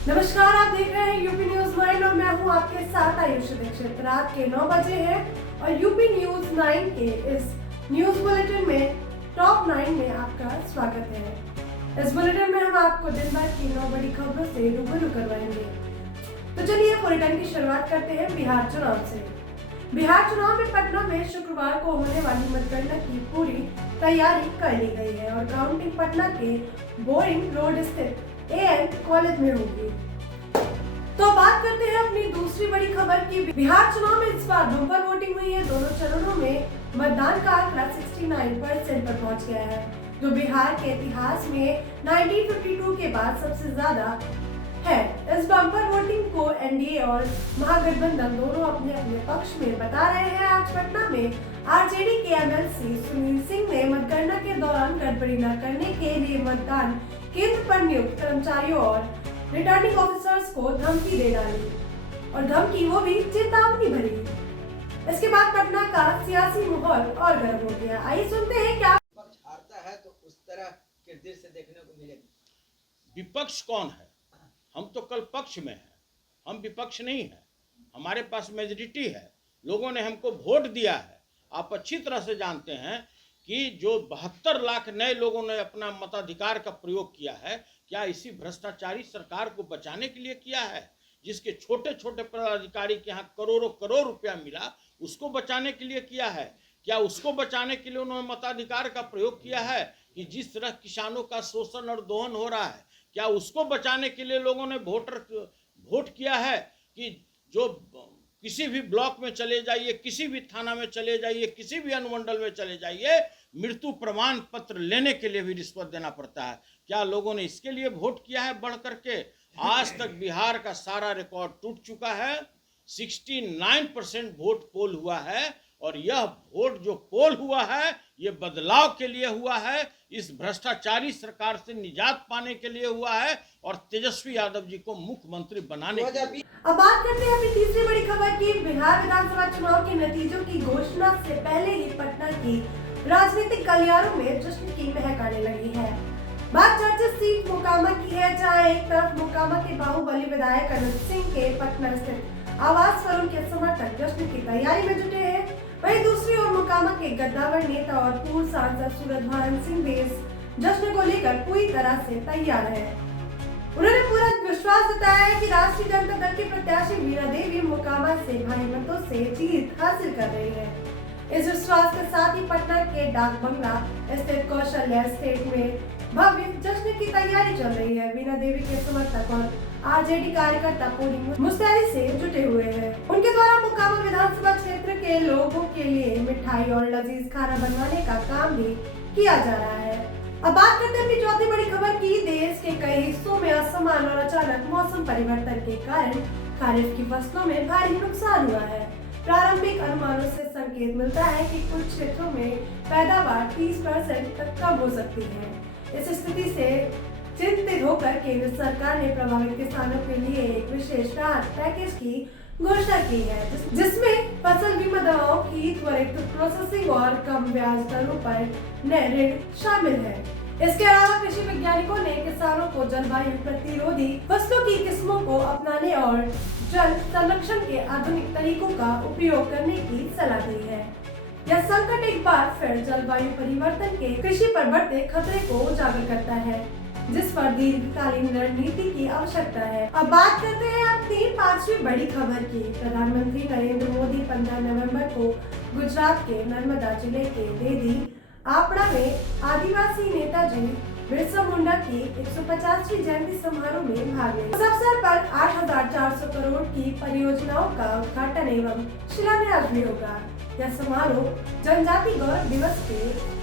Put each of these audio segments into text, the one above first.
नमस्कार, आप देख रहे हैं यूपी न्यूज 9 और मैं हूं आपके साथ आयुष दीक्षित। रात के 9 बजे हैं और यूपी न्यूज 9 के इस न्यूज बुलेटिन में टॉप 9 में आपका स्वागत है। इस बुलेटिन में हम आपको दिन भर की 9 बड़ी खबरों से रूबरू करवाएंगे। तो चलिए बुलेटिन की शुरुआत करते हैं बिहार चुनाव से। बिहार चुनाव में पटना में शुक्रवार को होने वाली मतगणना की पूरी तैयारी कर ली गई है और काउंटिंग पटना के बोरिंग रोड स्थित एएन कॉलेज में होगी। तो बात करते हैं अपनी दूसरी बड़ी खबर की। बिहार चुनाव में इस बार बम्पर वोटिंग हुई है। दोनों चरणों में मतदान का आंकड़ा 69% पर पहुंच गया है, जो बिहार के इतिहास में 1952 के बाद सबसे ज्यादा है। इस बम्पर वोटिंग को एनडीए और महागठबंधन दोनों अपने अपने पक्ष में बता रहे हैं। आज पटना में आरजेडी के एमएलसी सुनील सिंह ने मतगणना के दौरान गड़बड़ी न करने के लिए मतदान केंद्र पर नियुक्त कर्मचारियों और रिटर्निंग ऑफिसर्स को धमकी दे डाली, और धमकी वो भी चेतावनी भरी। इसके बाद पटना का सियासी माहौल और गर्म हो गया। आइए सुनते हैं क्या विपक्ष हारता है तो उस तरह के दृश्य देखने को मिलेगी। विपक्ष कौन है? हम तो कल पक्ष में हैं, हम विपक्ष नहीं है। हमारे पास मेजॉरिटी है, लोगों ने हमको वोट दिया है। आप अच्छी तरह से जानते हैं कि जो 72 लाख नए लोगों ने अपना मताधिकार का प्रयोग किया है, क्या इसी भ्रष्टाचारी सरकार को बचाने के लिए किया है? जिसके छोटे छोटे पदाधिकारी के यहाँ करोड़ों करोड़ रुपया मिला, उसको बचाने के लिए किया है? क्या उसको बचाने के लिए उन्होंने मताधिकार का प्रयोग किया है? कि जिस तरह किसानों का शोषण और दोहन हो रहा है, क्या उसको बचाने के लिए लोगों ने वोट किया है? कि जो किसी भी ब्लॉक में चले जाइए, किसी भी थाना में चले जाइए, किसी भी अनुमंडल में चले जाइए, मृत्यु प्रमाण पत्र लेने के लिए भी रिश्वत देना पड़ता है। क्या लोगों ने इसके लिए वोट किया है बढ़ करके? आज तक बिहार का सारा रिकॉर्ड टूट चुका है। 69% वोट पोल हुआ है, और यह वोट जो पोल हुआ है ये बदलाव के लिए हुआ है, इस भ्रष्टाचारी सरकार से निजात पाने के लिए हुआ है, और तेजस्वी यादव जी को मुख्यमंत्री बनाने के लिए। अब बात करते हैं अपनी तीसरी बड़ी खबर की। बिहार विधानसभा चुनाव के नतीजों की घोषणा से पहले ही पटना की राजनीतिक गलियारों में जश्न की महक आने लगी है। बात चर्चित सीट मोकामा की है, जहां एक तरफ मोकामा के बाहुबली विधायक अनंत सिंह के पटना स्थित आवास पर उनके समर्थक जश्न की तैयारी में जुटे हैं, वहीं दूसरी ओर मोकामा के गद्दावर नेता और पूर्व सांसद सूरजभान सिंह भी इस जश्न को लेकर पूरी तरह से तैयार है। उन्होंने पूरा विश्वास जताया है कि राष्ट्रीय जनता दल की प्रत्याशी वीणा देवी मोकामा से भारी मतों से जीत हासिल कर रही है। इस विश्वास के साथ ही पटना के डाक बंगला स्थित कौशल्या स्टेट में भव्य जश्न की तैयारी चल रही है। वीणा देवी के समर्थक और आरजेडी कार्यकर्ता पूरी मुस्तैदी से जुटे हुए हैं। उनके द्वारा मोकामा विधानसभा क्षेत्र के लोगों के लिए मिठाई और लजीज खाना बनवाने का काम भी किया जा रहा है। अब बात करते हैं अपनी चौथी बड़ी खबर की। देश के कई हिस्सों में असमान और अचानक मौसम परिवर्तन के कारण खरीफ की फसलों में भारी नुकसान हुआ है। प्रारंभिक अनुमानों से संकेत मिलता है कि कुछ क्षेत्रों में पैदावार 30% तक कम हो सकती है। इस स्थिति से चिंतित होकर केंद्र सरकार ने प्रभावित किसानों के लिए एक विशेष राहत पैकेज की घोषणा की है, जिसमें फसल बीमा दवाओं की त्वरित प्रोसेसिंग और कम ब्याज दरों पर नए ऋण शामिल है। इसके अलावा कृषि वैज्ञानिकों ने किसानों को जलवायु प्रतिरोधी फसलों की किस्मों को अपनाने और जल संरक्षण के आधुनिक तरीकों का उपयोग करने की सलाह दी है। यह संकट एक बार फिर जलवायु परिवर्तन के कृषि पर बढ़ते खतरे को उजागर करता है, जिस पर दीर्घकालीन रणनीति की आवश्यकता है। अब बात करते हैं अपनी पांचवी बड़ी खबर की। प्रधानमंत्री नरेंद्र मोदी 15 नवंबर को गुजरात के नर्मदा जिले के देदी आपड़ा में आदिवासी नेताजी बिरसा मुंडा की 150वीं जयंती समारोह में भाग लेंगे। इस अवसर पर 8,400 करोड़ की परियोजनाओं का उद्घाटन एवं शिलान्यास भी होगा। यह समारोह जनजाति गौरव दिवस के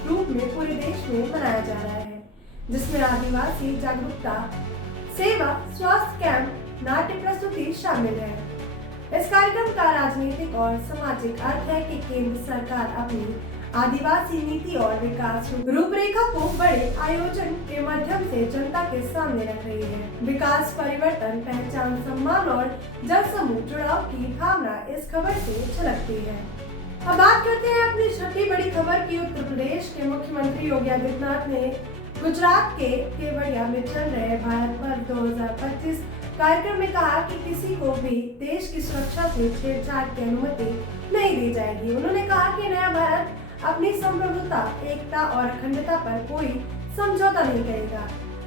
रूप में पूरे देश में मनाया जा रहा है, जिसमें आदिवासी जागरूकता, सेवा, स्वास्थ्य कैंप, नाट्य प्रस्तुति शामिल है। इस कार्यक्रम का राजनीतिक और सामाजिक अर्थ है कि केंद्र सरकार अपनी आदिवासी नीति और विकास रूपरेखा को बड़े आयोजन के माध्यम से जनता के सामने रख रही है। विकास, परिवर्तन, पहचान, सम्मान और जन समूह जुड़ाव की भावना इस खबर से झलकती है। अब बात करते हैं अपनी छठी बड़ी खबर की। उत्तर प्रदेश के मुख्यमंत्री योगी आदित्यनाथ ने गुजरात के केवड़िया में चल रहे भारत पर्व 2025 कार्यक्रम में कहा कि किसी को भी देश की सुरक्षा से छेड़छाड़ की अनुमति नहीं दी जाएगी। उन्होंने कहा कि नया भारत अपनी संप्रभुता, एकता और अखंडता पर कोई समझौता नहीं करेगा।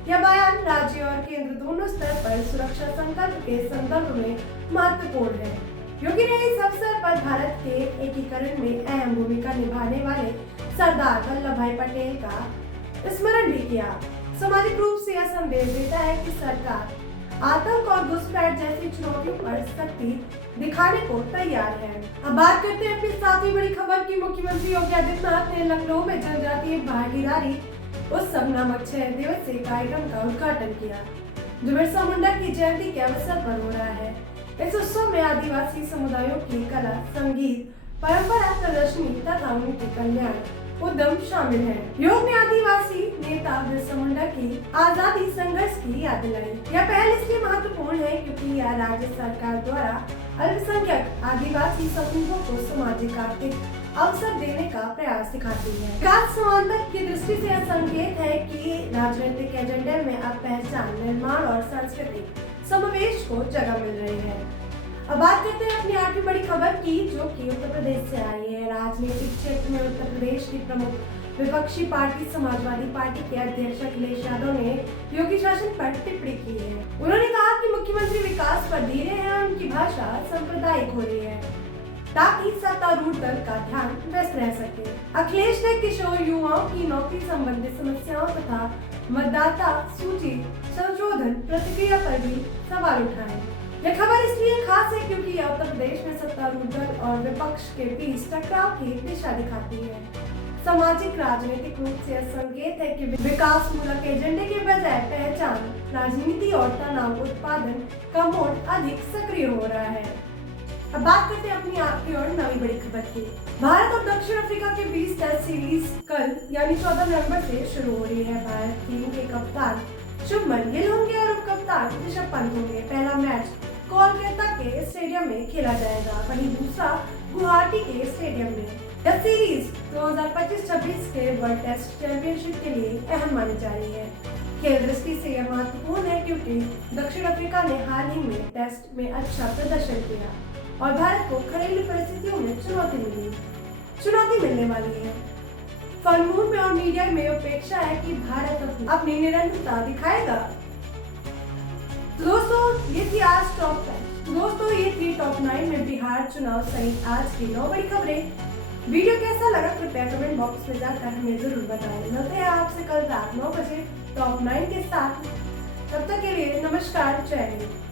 यह बयान राज्य और केंद्र दोनों स्तर पर सुरक्षा संकल्प के संदर्भ में महत्वपूर्ण है। योगी ने इस अवसर पर भारत के एकीकरण में अहम भूमिका निभाने वाले सरदार वल्लभ भाई पटेल का स्मरण भी किया। सामाजिक रूप से यह संदेश देता है कि सरकार आतंक और घुसपैठ जैसी चुनौतियों पर सख्ती दिखाने को तैयार है। अब बात करते हैं अपनी सातवीं बड़ी खबर की। मुख्यमंत्री योगी आदित्यनाथ ने लखनऊ में जनजातीय भागीदारी उत्सव नामक 6 दिवसीय कार्यक्रम का उद्घाटन किया, जो बिरसा मुंडा की जयंती के अवसर पर हो रहा है। इस उत्सव में आदिवासी समुदायों की कला, संगीत, परंपरा प्रदर्शनी तथा उनके कल्याण उद्यम शामिल है। योग ने आदिवासी नेता बिरसा मुंडा की आजादी संघर्ष की याद दिलाई। यह पहल इसलिए महत्वपूर्ण है क्योंकि यह राज्य सरकार द्वारा अल्पसंख्यक आदिवासी समूहों को सामाजिक आर्थिक अवसर देने का प्रयास दिखाती है। विकास समानता की दृष्टि से यह संकेत है कि राजनीतिक एजेंडे में अब पहचान, निर्माण और सांस्कृतिक समावेश को जगह मिल रही है। अब बात करते हैं अपनी 8वीं बड़ी खबर की, जो कि उत्तर प्रदेश से आई है। राजनीतिक क्षेत्र में उत्तर प्रदेश की प्रमुख विपक्षी पार्टी समाजवादी पार्टी के अध्यक्ष अखिलेश यादव ने योगी शासन पर टिप्पणी की है। उन्होंने कहा कि मुख्यमंत्री विकास पर धीरे हैं और उनकी भाषा सांप्रदायिक हो रही है, ताकि सत्तारूढ़ दल का ध्यान व्यस्त रह सके। अखिलेश ने किशोर युवाओं की नौकरी संबंधी समस्याओं तथा मतदाता सूची संशोधन प्रक्रिया पर भी सवाल उठाए। यह खबर इसलिए खास है क्योंकि यह उत्तर प्रदेश में सत्तारूढ़ दल और विपक्ष के बीच टकराव की दिशा दिखाती है। सामाजिक राजनीतिक रूप से यह संकेत है कि विकास मूलक एजेंडे के बजाय पहचान राजनीति और तनाव उत्पादन का मोड अधिक सक्रिय हो रहा है। अब बात करते हैं अपनी आखिरी और 9वीं बड़ी खबर की। भारत और दक्षिण अफ्रीका के बीच टेस्ट सीरीज कल यानी 14 नवंबर से शुरू हो रही है। भारत टीम के कप्तान शुभमन गिल होंगे और उप कप्तान ऋषभ पंत होंगे। पहला मैच कोलकाता के स्टेडियम में खेला जाएगा, वहीं दूसरा गुवाहाटी के स्टेडियम में। यह सीरीज 2025-26 के वर्ल्ड टेस्ट चैंपियनशिप के लिए अहम मानी जा रही है। खेल दृष्टि से यह महत्वपूर्ण है क्योंकि दक्षिण अफ्रीका ने हाल ही में टेस्ट में अच्छा प्रदर्शन किया और भारत को घरेलू परिस्थितियों में चुनौती मिलने वाली है। फनमून में और मीडिया में अपेक्षा है कि भारत अपनी निरंतरता दिखाएगा। दोस्तों ये थी आज टॉप 9 में बिहार चुनाव सहित आज की 9 बड़ी खबरें। वीडियो कैसा लगा कृपया कमेंट बॉक्स में जाकर हमें जरूर बताएं। मिलते हैं आपसे कल रात 9 बजे टॉप 9 के साथ। तब तक के लिए नमस्कार, जय हिंद।